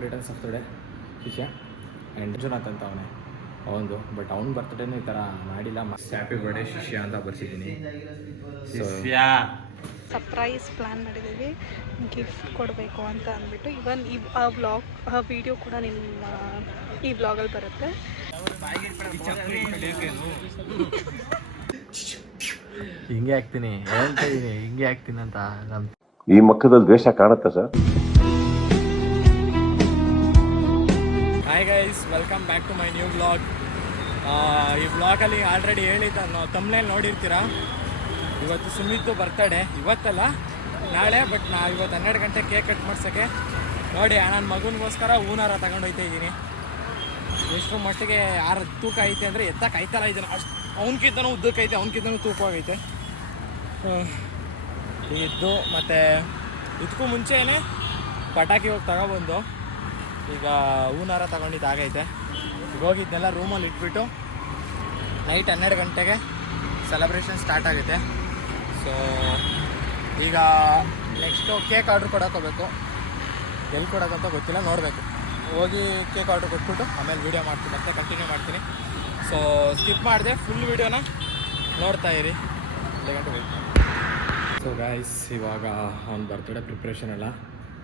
Happy returns of the day ಶಿಷ್ಯ and ಜುನಾಥ್ ಅಂತ ಅವನೇ ಅವನು. ಬಟ್ ಅವ್ನ ಬರ್ತ್ಡೇನೂ ಈ ಥರ ಮಾಡಿಲ್ಲ. ಹ್ಯಾಪಿ ಬರ್ಡೇ ಶಿಷ್ಯ ಅಂತ ಬರ್ಸಿದ್ದೀನಿ. ಶಿಷ್ಯ ಸರ್ಪ್ರೈಸ್ ಪ್ಲ್ಯಾನ್ ಮಾಡಿದ್ದೀವಿ, ಗಿಫ್ಟ್ ಕೊಡಬೇಕು ಅಂತ ಅಂದ್ಬಿಟ್ಟು. ಇವನ್ ಆ ವಿಡಿಯೋ ಕೂಡ ನಿಮ್ಮ ಈ ಬ್ಲಾಗಲ್ಲಿ ಬರುತ್ತೆ. ಹಿಂಗೆ ಆಗ್ತೀನಿ ಹೇಳ್ತಾ ಇದ್ದೀನಿ, ಹಿಂಗೆ ಆಗ್ತೀನಿ ಅಂತ. ಈ ಮಕ್ಕದಲ್ಲಿ ದ್ವೇಷ ಕಾಣುತ್ತಾ sir? Hi guys, welcome back to my new vlog. ಈ ವ್ಲಾಗಲ್ಲಿ ಆಲ್ರೆಡಿ ಹೇಳಿದ್ದ ತಮ್ಮನೇಲಿ ನೋಡಿರ್ತೀರಾ. ಇವತ್ತು ಸುಮಿತ್ತು ಬರ್ತಡೇ, ಇವತ್ತಲ್ಲ ನಾಳೆ. ಬಟ್ ನಾವು ಇವತ್ತು 12 ಗಂಟೆ ಕೇಕ್ ಕಟ್ ಮಾಡ್ಸೋಕ್ಕೆ ನೋಡಿ ನನ್ನ ಮಗನಿಗೋಸ್ಕರ ಹೂನಾರ ತಗೊಂಡೋಗ್ತಾ ಇದ್ದೀನಿ. ಎಷ್ಟು ಮಟ್ಟಿಗೆ ಯಾರು ತೂಕ ಐತೆ ಅಂದರೆ ಎತ್ತಕ್ಕೆ ಆಯ್ತಲ್ಲ ಇದನ್ನು, ಅಷ್ಟು ಅವ್ನಿಗಿಂತನೂ ಉದ್ದಕ್ಕೈತೆ, ಅವ್ನಿಗಿಂತನೂ ತೂಕವಾಗೈತೆ ಇದ್ದು. ಮತ್ತು ಇದಕ್ಕೂ ಮುಂಚೆನೇ ಪಟಾಕಿ ಹೋಗಿ ತಗೊಬಂದು ಈಗ ಹೂನಾರ ತಗೊಂಡಿದ್ದಾಗೈತೆ. ಈಗ ಹೋಗಿದ್ದೆಲ್ಲ ರೂಮಲ್ಲಿ ಇಟ್ಬಿಟ್ಟು ನೈಟ್ 12 ಗಂಟೆಗೆ ಸೆಲೆಬ್ರೇಷನ್ ಸ್ಟಾರ್ಟ್ ಆಗುತ್ತೆ. ಸೊ ಈಗ ನೆಕ್ಸ್ಟು ಕೇಕ್ ಆರ್ಡ್ರ್ ಕೊಡೋಕೋಬೇಕು. ಎಲ್ಲಿ ಕೊಡೋಕ್ಕಂತ ಗೊತ್ತಿಲ್ಲ, ನೋಡಬೇಕು. ಹೋಗಿ ಕೇಕ್ ಆರ್ಡ್ರ್ ಕೊಟ್ಬಿಟ್ಟು ಆಮೇಲೆ ವೀಡಿಯೋ ಮಾಡ್ತೀನಿ, ಮತ್ತೆ ಕಂಟಿನ್ಯೂ ಮಾಡ್ತೀನಿ. ಸೊ ಸ್ಕಿಪ್ ಮಾಡಿದೆ, ಫುಲ್ ವೀಡಿಯೋನ ನೋಡ್ತಾ ಇರಿ. 2 ಗಂಟೆ ವೆಯ್ಟ್ ಮಾಡಿ. ಸೊ ಗೈಸ್, ಇವಾಗ ಅವ್ನ ಬರ್ತ್ಡೇ ಪ್ರಿಪ್ರೇಷನ್ ಎಲ್ಲ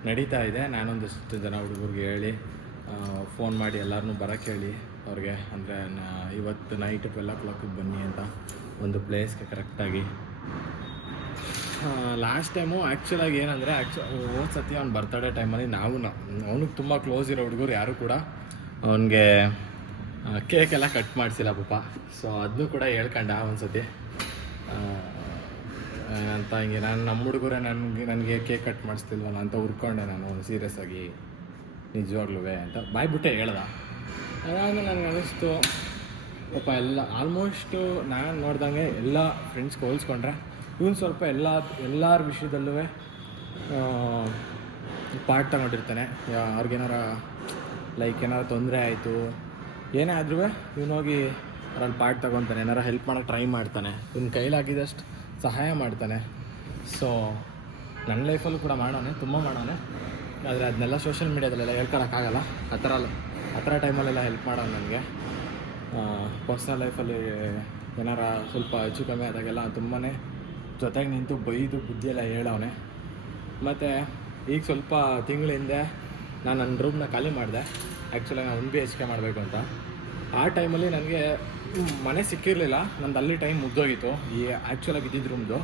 ನಡೀತಾ ಇದೆ. ನಾನೊಂದಿಷ್ಟು ಜನ ಹುಡುಗರಿಗೆ ಹೇಳಿ ಫೋನ್ ಮಾಡಿ ಎಲ್ಲರನ್ನೂ ಬರೋಕ್ಕೆ ಹೇಳಿ ಅವ್ರಿಗೆ, ಅಂದರೆ ಇವತ್ತು ನೈಟ್ 12 o'clock ಬನ್ನಿ ಅಂತ ಒಂದು ಪ್ಲೇಸ್ಗೆ ಕರೆಕ್ಟಾಗಿ. ಲಾಸ್ಟ್ ಟೈಮು ಆ್ಯಕ್ಚುಲಾಗಿ ಏನಂದರೆ ಹೋದ ಸತಿ ಅವ್ನ ಬರ್ತಡೇ ಟೈಮಲ್ಲಿ ಅವನಿಗೆ ತುಂಬ ಕ್ಲೋಸ್ ಇರೋ ಹುಡುಗರು ಯಾರೂ ಕೂಡ ಅವನಿಗೆ ಕೇಕೆಲ್ಲ ಕಟ್ ಮಾಡಿಸಿಲ್ಲ ಪಾಪ. ಸೊ ಅದನ್ನೂ ಕೂಡ ಹೇಳ್ಕೊಂಡ ಒಂದು ಸತಿ ಅಂತ. ಹಿಂಗೆ ನಮ್ಮ ಹುಡುಗರೇ ನನಗೆ ಕೇಕ್ ಕಟ್ ಮಾಡಿಸ್ತಿಲ್ವಲ್ಲ ಅಂತ ಹುರ್ಕೊಂಡೆ ನಾನು ಸೀರಿಯಸ್ ಆಗಿ, ನಿಜವಾಗ್ಲೂ ಅಂತ ಬಾಯ್ಬಿಟ್ಟೆ ಹೇಳ್ದ. ಅದಾದಮೇಲೆ ನನಗೆ ಅನ್ನಿಸ್ತು ಪಾಪ ಎಲ್ಲ ಆಲ್ಮೋಸ್ಟು ನಾನು ನೋಡ್ದಂಗೆ ಎಲ್ಲ ಫ್ರೆಂಡ್ಸ್ಗೆ ಹೋಲಿಸ್ಕೊಂಡ್ರೆ ಇವನು ಸ್ವಲ್ಪ ಎಲ್ಲರ ವಿಷಯದಲ್ಲೂ ಪಾರ್ಟ್ ತಗೊಂಡಿರ್ತಾನೆ. ಅವ್ರಿಗೇನಾರ ಲೈಕ್ ಏನಾರು ತೊಂದರೆ ಆಯಿತು ಏನೇ ಆದ್ರೂ ಇವನೋಗಿ ಅವ್ರಲ್ಲಿ ಪಾರ್ಟ್ ತೊಗೊತಾನೆ, ಏನಾರು ಹೆಲ್ಪ್ ಮಾಡೋಕ್ಕೆ ಟ್ರೈ ಮಾಡ್ತಾನೆ, ಇವ್ನ ಕೈಲಾಗಿದ್ದಷ್ಟು ಸಹಾಯ ಮಾಡ್ತಾನೆ. ಸೊ ನನ್ನ ಲೈಫಲ್ಲೂ ಕೂಡ ಮಾಡೋನೆ, ತುಂಬ ಮಾಡೋನೆ. ಆದರೆ ಅದನ್ನೆಲ್ಲ ಸೋಷಿಯಲ್ ಮೀಡ್ಯಾದಲ್ಲೆಲ್ಲ ಹೇಳ್ಕೊಳಕ್ಕಾಗಲ್ಲ. ಆ ಥರ ಟೈಮಲ್ಲೆಲ್ಲ ಹೆಲ್ಪ್ ಮಾಡೋನು ನನಗೆ. ಪರ್ಸ್ನಲ್ ಲೈಫಲ್ಲಿ ಏನಾರ ಸ್ವಲ್ಪ ಹೆಚ್ಚು ಕಮ್ಮಿ ಆದಾಗೆಲ್ಲ ತುಂಬಾ ಜೊತೆಗೆ ನಿಂತು ಬೈದು ಬುದ್ಧಿಯೆಲ್ಲ ಹೇಳವನೆ. ಮತ್ತು ಈಗ ಸ್ವಲ್ಪ ತಿಂಗಳ ಹಿಂದೆ ನಾನು ನನ್ನ ರೂಮ್ನ ಖಾಲಿ ಮಾಡಿದೆ. ಆ್ಯಕ್ಚುಲಾಗಿ ನಾನು 1 BHK ಮಾಡಬೇಕು ಅಂತ. ಆ ಟೈಮಲ್ಲಿ ನನಗೆ ಮನೆ ಸಿಕ್ಕಿರಲಿಲ್ಲ. ನಂದು ಅಲ್ಲಿ ಟೈಮ್ ಮುಗ್ದೋಗಿತ್ತು ಈ ಆ್ಯಕ್ಚುಲಾಗಿ ಇದ್ದಿದ್ದು ರೂಮ್ದು.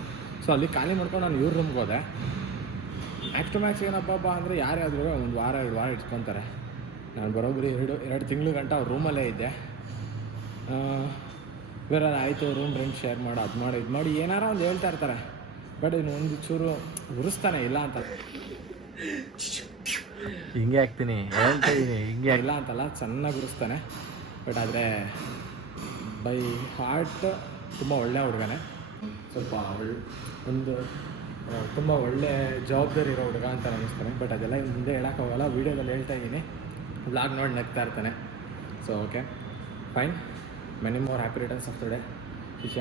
ಸೊ ಅಲ್ಲಿ ಖಾಲಿ ಮಾಡ್ಕೊಂಡು ನಾನು ಇವ್ರ ರೂಮ್ಗೆ ಹೋದೆ. ಮ್ಯಾಕ್ಸ್ ಟು ಮ್ಯಾಕ್ಸ್ ಏನಪ್ಪ ಅಂದರೆ ಯಾರಾದರೂ 1 ವಾರ 2 ವಾರ ಇಟ್ಕೊತಾರೆ. ನಾನು ಬರೋಬ್ಬರಿ 2 ತಿಂಗಳು ಗಂಟ ಅವ್ರ ರೂಮಲ್ಲೇ ಇದ್ದೆ. ಬೇರೆ ಆಯಿತು ರೂಮ್ ರೆಂಟ್ ಶೇರ್ ಮಾಡು, ಅದು ಮಾಡು ಇದು ಮಾಡಿ ಏನಾರ ಒಂದು ಹೇಳ್ತಾ ಇರ್ತಾರೆ. ಬಟ್ ಇನ್ನು ಒಂದು ಚೂರು ಉರಿಸ್ತಾನೆ ಇಲ್ಲ ಅಂತ. ಹಿಂಗೆ ಆಗ್ತೀನಿ ಹೇಳ್ತಾ ಇದ್ದೀನಿ, ಹಿಂಗೆ ಇಲ್ಲ ಅಂತಲ್ಲ, ಚೆನ್ನಾಗಿ ಉರಿಸ್ತಾನೆ. ಬಟ್ ಆದರೆ ಬೈ ಹಾರ್ಟ್ ತುಂಬ ಒಳ್ಳೆ ಹುಡುಗನೇ. ಸ್ವಲ್ಪ ಒಂದು ತುಂಬ ಒಳ್ಳೆ ಜವಾಬ್ದಾರಿ ಇರೋ ಹುಡುಗ ಅಂತ ಅನ್ನಿಸ್ತಾನೆ. ಬಟ್ ಅದೆಲ್ಲ ಮುಂದೆ ಹೇಳೋಕ್ಕಾಗಲ್ಲ, ವೀಡಿಯೋದಲ್ಲಿ ಹೇಳ್ತಾ ಇದ್ದೀನಿ. ವ್ಲಾಗ್ ನೋಡಿ ನಗ್ತಾ ಇರ್ತಾನೆ. So okay fine, many more happy returns of the day ಶಿಷ್ಯ.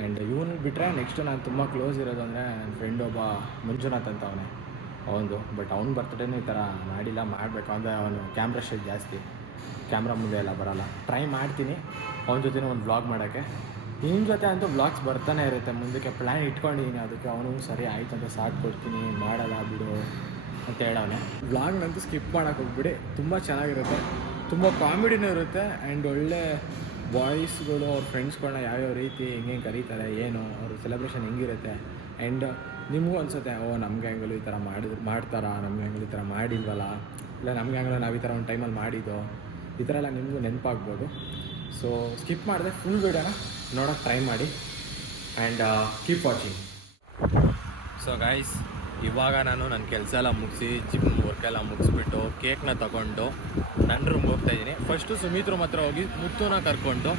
ಆ್ಯಂಡ್ ಇವನು ಬಿಟ್ಟರೆ ನೆಕ್ಸ್ಟು ನಾನು ತುಂಬ ಕ್ಲೋಸ್ ಇರೋದು ಅಂದರೆ ನನ್ನ ಫ್ರೆಂಡ್ ಒಬ್ಬ ಮಂಜುನಾಥ್ ಅಂತ ಅವನು. ಬಟ್ ಅವ್ನ ಬರ್ತ್ಡೇನೂ ಈ ಥರ ಮಾಡಿಲ್ಲ, ಮಾಡಬೇಕು ಅಂದರೆ ಅವನು ಕ್ಯಾಮ್ರಾ ಶೇಕ್ ಜಾಸ್ತಿ, ಕ್ಯಾಮ್ರಾ ಮುಂದೆ ಎಲ್ಲ ಬರೋಲ್ಲ. ಟ್ರೈ ಮಾಡ್ತೀನಿ ಅವನ ಜೊತೆನೂ ಒಂದು ವ್ಲಾಗ್ ಮಾಡೋಕ್ಕೆ. ನಿನ್ನ ಜೊತೆ ಅಂತೂ ವ್ಲಾಗ್ಸ್ ಬರ್ತಾನೆ ಇರುತ್ತೆ ಮುಂದಕ್ಕೆ. ಪ್ಲ್ಯಾನ್ ಇಟ್ಕೊಂಡಿದ್ದೀನಿ ಅದಕ್ಕೆ. ಅವನು ಸರಿ ಆಯ್ತು ಅಂತ ಸಾಥ್ ಕೊಡ್ತೀನಿ, ಮಾಡಲ್ಲ ಬಿಡು ಅಂತ ಹೇಳವನೆ. ವ್ಲಾಗ್ನಂತೂ ಸ್ಕಿಪ್ ಮಾಡೋಕೆ ಹೋಗ್ಬಿಡಿ, ತುಂಬ ಚೆನ್ನಾಗಿರುತ್ತೆ, ತುಂಬ ಕಾಮಿಡಿನೂ ಇರುತ್ತೆ. ಆ್ಯಂಡ್ ಒಳ್ಳೆ ಬಾಯ್ಸ್ಗಳು ಅವ್ರ ಫ್ರೆಂಡ್ಸ್ಗಳನ್ನ ಯಾವ್ಯಾವ ರೀತಿ ಹೆಂಗೆ ಕರೀತಾರೆ, ಏನು ಅವ್ರ ಸೆಲೆಬ್ರೇಷನ್ ಹೆಂಗಿರುತ್ತೆ. ಆ್ಯಂಡ್ ನಿಮಗೂ ಅನಿಸುತ್ತೆ, ನಮ್ಮ ಗ್ಯಾಂಗಲ್ಲೂ ಈ ಥರ ಮಾಡ್ತಾರಾ, ನಮ್ಮ ಗ್ಯಾಂಗಲ್ಲಿ ಈ ಥರ ಮಾಡಿಲ್ವಲ್ಲ, ಇಲ್ಲ ನಮ್ಮ ಗ್ಯಾಂಗಲ್ಲೂ ನಾವು ಈ ಥರ ಒಂದು ಟೈಮಲ್ಲಿ ಮಾಡಿದ್ದೋ, ಈ ಥರ ಎಲ್ಲ ನಿಮಗೂ ನೆನಪಾಗ್ಬೋದು. ಸೊ ಸ್ಕಿಪ್ ಮಾಡಿದೆ, ಫುಲ್ ವೀಡಿಯೋನ ನೋಡೋಕ್ಕೆ ಟ್ರೈ ಮಾಡಿ. And keep watching. So guys, ಇವಾಗ ನಾನು ನನ್ನ ಕೆಲಸ ಎಲ್ಲ ಮುಗಿಸಿ ಜಿಮ್ ವರ್ಕೆಲ್ಲ ಮುಗಿಸ್ಬಿಟ್ಟು ಕೇಕ್ನ ತಗೊಂಡು ನನ್ನ ರೂಮ್ಗೆ ಹೋಗ್ತಾಯಿದ್ದೀನಿ. ಫಸ್ಟು ಸುಮಿತ್ ರೂಮ್ ಹತ್ರ ಹೋಗಿ ಮುತ್ತುನ ಕರ್ಕೊಂಡು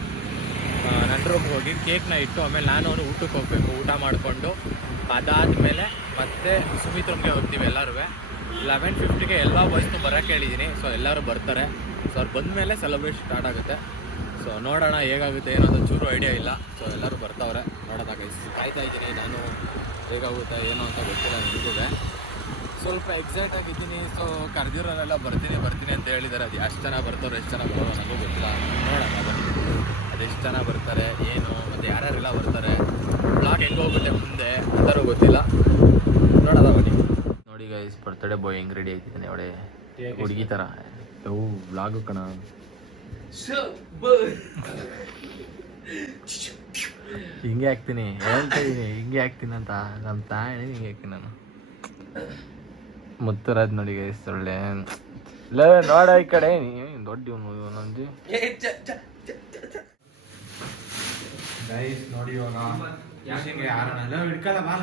ನನ್ನ ರೂಮ್ಗೆ ಹೋಗಿ ಕೇಕ್ನ ಇಟ್ಟು ಆಮೇಲೆ ನಾನು ಅವನು ಊಟಕ್ಕೆ ಹೋಗಬೇಕು. ಊಟ ಮಾಡಿಕೊಂಡು ಅದಾದಮೇಲೆ ಮತ್ತೆ ಸುಮಿತ್ ರೂಮ್ಗೆ ಹೋಗ್ತೀವಿ ಎಲ್ಲರೂ. 11:50ಗೆ ಎಲ್ಲ ಬಾಯ್ಸ್ನೂ ಬರೋಕ್ಕೆ ಹೇಳಿದ್ದೀನಿ. ಸೊ ಎಲ್ಲರೂ ಬರ್ತಾರೆ. ಸೊ ಅವ್ರು ಬಂದಮೇಲೆ ಸೆಲೆಬ್ರೇಷನ್ ಸ್ಟಾರ್ಟ್ ಆಗುತ್ತೆ. ಸೊ ನೋಡೋಣ ಹೇಗಾಗುತ್ತೆ, ಏನೋ ಚೂರು ಐಡಿಯಾ ಇಲ್ಲ. ಸೊ ಎಲ್ಲರೂ ಬರ್ತಾವ್ರೆ, ನೋಡೋದಾಗ ಕಾಯ್ತಾ ಇದ್ದೀನಿ ನಾನು. ಹೇಗಾಗುತ್ತೆ ಏನೋ ಅಂತ ಗೊತ್ತಿಲ್ಲ ನನಗೂ. ಸ್ವಲ್ಪ ಎಕ್ಸೈಟ್ ಆಗಿದ್ದೀನಿ. ಸೊ ಕರೆದಿರೋರೆಲ್ಲ ಬರ್ತೀನಿ ಅಂತ ಹೇಳಿದ್ದಾರೆ. ಅದು ಎಷ್ಟು ಜನ ಬರ್ತಾರೋ ಎಷ್ಟು ಜನ ಬರೋದು ನನಗೂ ಗೊತ್ತಿಲ್ಲ. ನೋಡೋಣ ಬನ್ನಿ ಅದೆಷ್ಟು ಜನ ಬರ್ತಾರೆ ಏನು ಮತ್ತು ಯಾರ್ಯಾರೆಲ್ಲ ಬರ್ತಾರೆ, ಬ್ಲಾಗ್ ಹೆಂಗೆ ಹೋಗುತ್ತೆ ಮುಂದೆ ಅಂತಾರೂ ಗೊತ್ತಿಲ್ಲ. ನೋಡೋಣ ಬನ್ನಿ. ನೋಡಿ ಗೈಸ್, ಬರ್ತಡೇ ಬಾಯ್ ಹೆಂಗೆ ರೆಡಿ ಆಗ್ತಿದ್ದಾನೆ ಅವಳೆ ಹುಡುಗಿ ಥರ. ಓ ಬ್ಲಾಗು ಕಣ. ಹಿಂಗೆ ಹಾಕ್ತೀನಿ ಹೇಳ್ತಾ ಇದ್ದೀನಿ, ಹಿಂಗೆ ಹಾಕ್ತೀನಿ ಅಂತ ನಮ್ಮ ತಾಯಿ ಹಿಂಗೆ ಹಾಕ್ತೀನಿ ನಾನು. ಮುತ್ತರಾಜ್ ನೋಡಿ ಗೈಸ್, ಒಳ್ಳೆ ನೋಡ ಈ ಕಡೆ ದೊಡ್ಡ ನಂದು ಗೈಸ್ ನೋಡಿ. ಇವಾಗ ಯಾರನ್ನ ಹಿಡ್ಕಲ್ಲ ಬಾಲ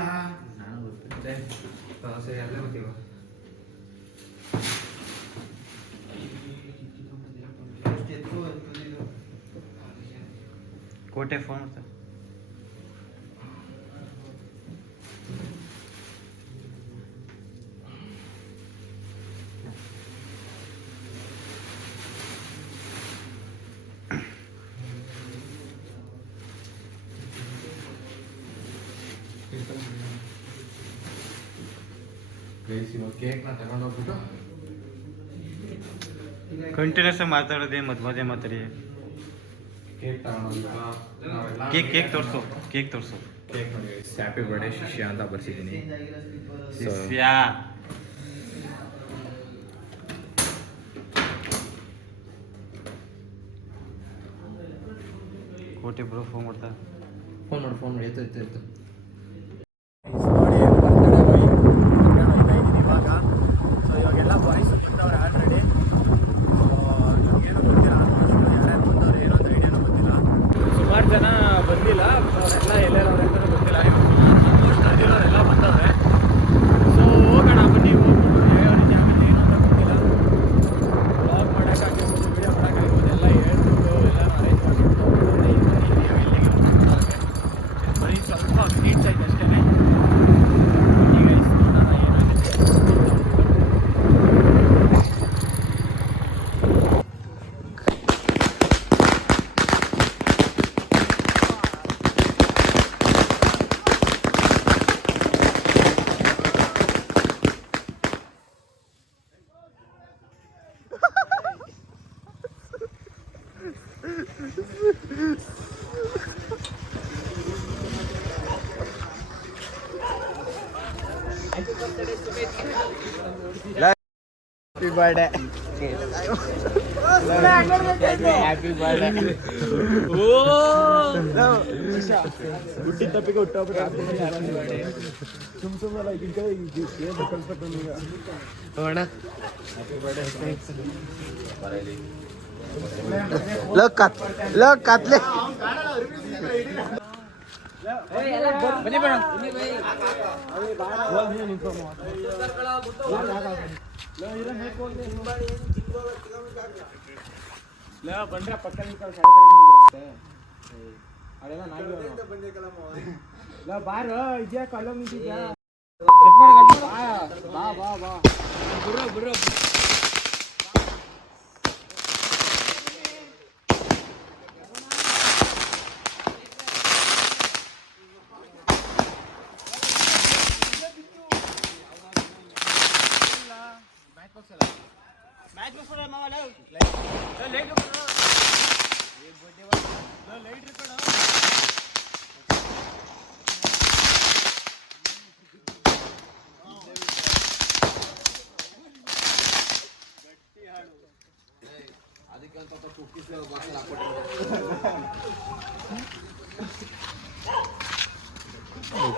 ಕೋಟೆ ಫೋನ್ ಕೇಕ್ನ ತಗೊಂಡೋಗ್ಬಿಟ್ಟು ಕಂಟಿನ್ಯೂಸ್ ಆಗಿ ಮಾತಾಡೋದೇ ಮಧ್ಯ ಮಾತಾಡಿ. ಕೇಕ್ ತಗೊಂಡೋಗ್ಬಿಟ್ಟು ಕೇಕ್ ತೋರಿಸು ಕೇಕ್ ನೋಡಿ ಹ್ಯಾಪಿ ಬರ್ಡೇ ಶಿಷ್ಯ ಅಂತ ಬರ್ಸಿದ್ದೀನಿ. ಕೋಟೆ ಬ್ರೋ ಫೋನ್ ಮಾಡಿ ಎತ್ತು ಇವಾಗೆಲ್ಲ ಬಾಯ್ಸ್ ಇದ್ದವ್ರೆ ಆಲ್ರೆಡಿ. ಸುಮಾರು ಜನ ಬಂದಿಲ್ಲ, ಅವರೆಲ್ಲ ಎಲ್ಲೆಲ್ಲವ್ರೆ ಅಂತಲೂ ಗೊತ್ತಿಲ್ಲ. ಕರೆದಿರೋರೆಲ್ಲ ಬಂದವ್ರೆ. ಸೊ ಹೋಗೋಣ ಬನ್ನಿ, ಹೋಗ್ಬಿಟ್ಟು ಯಾವ ರೀತಿ ಆಗುತ್ತೆ ಏನು ಅಂತ ಗೊತ್ತಿಲ್ಲ. ಬ್ಲಾಗ್ ಮಾಡೋಕ್ಕಾಗಿರ್ಬೋದು, ವೀಡಿಯೋ ಮಾಡೋಕ್ಕಾಗಿರ್ಬೋದು, ಎಲ್ಲ ಹೇಳ್ಬಿಟ್ಟು ಎಲ್ಲನೂ ಅರೇಂಜ್ ಮಾಡಿಬಿಟ್ಟು ಬರೀ ಸ್ವಲ್ಪ ನೀಡ್ಸ್ ಆಯ್ತು ಅಷ್ಟೇ. ಈಗ ನೋಡೋಣ ಏನಾಗುತ್ತೆ. Happy birthday happy birthday. ಹುಟ್ಟಿದ ತಪ್ಪಿಗೆ ಹುಟ್ಟೋಗ್ಬಿಟ್ಟು ಕತ್ಲೆ ಬನ್ನಿ ಬೇಡ ಬಂದ್ರೆ ಪಕ್ಕ ಬಾರೋ ಇದ್ಯಾ ಕಲ್ಲ ನಿಂತಿದ್ಯಾ ಬಾ ಬಾ ಬಾ ಬಿಡ್ರ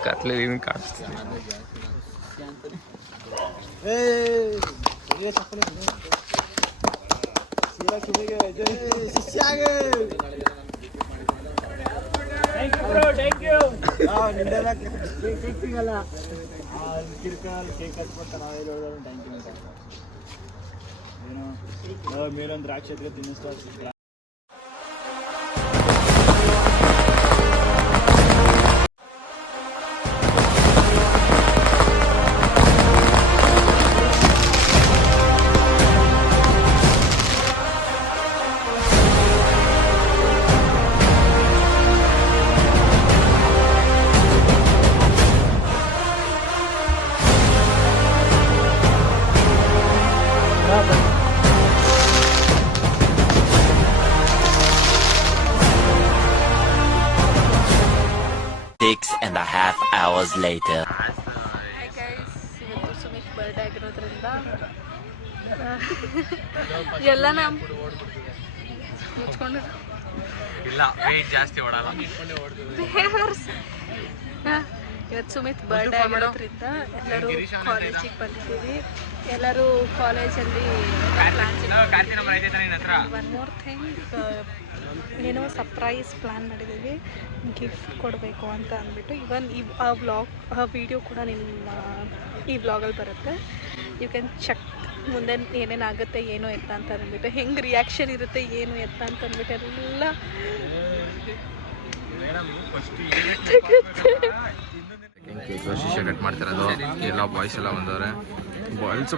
ಕತ್ಲೆ ಕಾಣಿಸ್ತೀನಿ. ಮೇಲೊಂದು ದ್ರಾಕ್ಷಿ ತಿನ್ನಿಸ್ತಾ hours later. ಹಾಯ್ ಗೈಸ್, ಇವತ್ತು ಸುಮಿತ್ ಬರ್ಡೇ ಆಗಿರೋದ್ರಿಂದ ಎಲ್ಲ ಮುಚ್ಕೊಂಡು ಇಲ್ಲ ವೆಯ್ಟ್ ಜಾಸ್ತಿ ಓಡಲ್ಲ. ಇವತ್ತು ಸುಮಿತ್ ಬರ್ಡೇ ಆಗಿರೋದ್ರಿಂದ ಎಲ್ಲರೂ ಕಾಲೇಜಿಗೆ ಬಂದಿದ್ದೀವಿ. ಎಲ್ಲರೂ ಕಾಲೇಜಲ್ಲಿ ಒನ್ ಮೋರ್ ಥಿಂಗ್, ಏನೋ ಸರ್ಪ್ರೈಸ್ ಪ್ಲ್ಯಾನ್ ಮಾಡಿದ್ದೀವಿ, ಗಿಫ್ಟ್ ಕೊಡಬೇಕು ಅಂತ ಅಂದ್ಬಿಟ್ಟು. ಇವನ್ ಆ ವಿಡಿಯೋ ಕೂಡ ನಿಮ್ಮ ಈ ವ್ಲಾಗಲ್ಲಿ ಬರುತ್ತೆ. ಯು ಕ್ಯಾನ್ ಚೆಕ್ ಮುಂದೆ ಏನೇನಾಗುತ್ತೆ ಏನು ಎತ್ತ ಅಂತ ಅಂದ್ಬಿಟ್ಟು, ಹೆಂಗೆ ರಿಯಾಕ್ಷನ್ ಇರುತ್ತೆ ಏನು ಎತ್ತ ಅಂತ ಅಂದ್ಬಿಟ್ಟು ಎಲ್ಲ ಶಿಷ್ಯ ಕಟ್ ಮಾಡ್ತಿರೋದು. ಎಲ್ಲ ಬಾಯ್ಸ್ ಎಲ್ಲ ಬಂದವ್ರೆ. Boys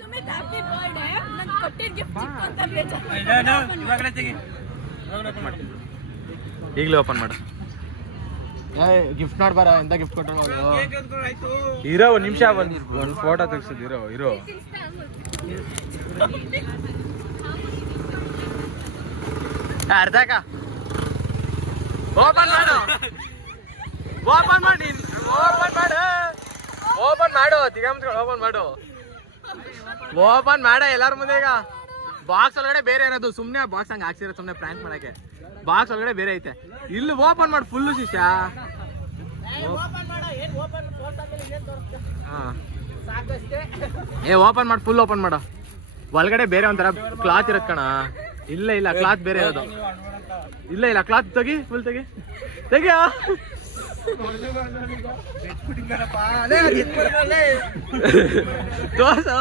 Sumit happy birthday. ನಾನು ಕೊಟ್ಟಿದ್ದ ಗಿಫ್ಟ್ ಅಂತ ಈಗಲೇ ಓಪನ್ ಮಾಡು. ಗಿಫ್ಟ್ ನೋಡ್ಬಾರ, ಎಂತ ಗಿಫ್ಟ್ ಕೊಟ್ಟರು ಇರೋ. ಒಂದು ನಿಮಿಷ ಒಂದು ಫೋಟೋ ತೆಗ್ಸಿದ್ ಇರೋ. ಅರ್ಧಕ ಓಪನ್ ಮಾಡು, ಓಪನ್ ಮಾಡಿ, ಓಪನ್ ಮಾಡು ತಿಗಮ್ಸ್ಕೊಂಡು ಓಪನ್ ಮಾಡು, ಓಪನ್ ಮಾಡ ಎಲ್ಲಾರ ಮುಂದೆ. ಈಗ ಬಾಕ್ಸ್ ಒಳಗಡೆ ಬೇರೆ ಇರೋದು, ಸುಮ್ಮನೆ ಬಾಕ್ಸ್ ಹಂಗೆ ಹಾಕ್ಸಿರೋ ಸುಮ್ಮನೆ ಪ್ರ್ಯಾಂಕ್ ಮಾಡಕ್ಕೆ. ಬಾಕ್ಸ್ ಒಳಗಡೆ ಬೇರೆ ಐತೆ. ಇಲ್ಲಿ ಓಪನ್ ಮಾಡಿ ಫುಲ್ಲು ಶಿಷ್ಯ. ಓಪನ್ ಮಾಡಿ ಫುಲ್ ಓಪನ್ ಮಾಡು. ಒಳಗಡೆ ಬೇರೆ ಒಂಥರ ಕ್ಲಾತ್ ಇರತ್ ಕಣ. ಇಲ್ಲ ಕ್ಲಾತ್ ಬೇರೆ ಇರೋದು. ಇಲ್ಲ ಕ್ಲಾತ್ ತೆಗಿ, ಫುಲ್ ತೆಗಿಯ. ತೋರ್ಸು.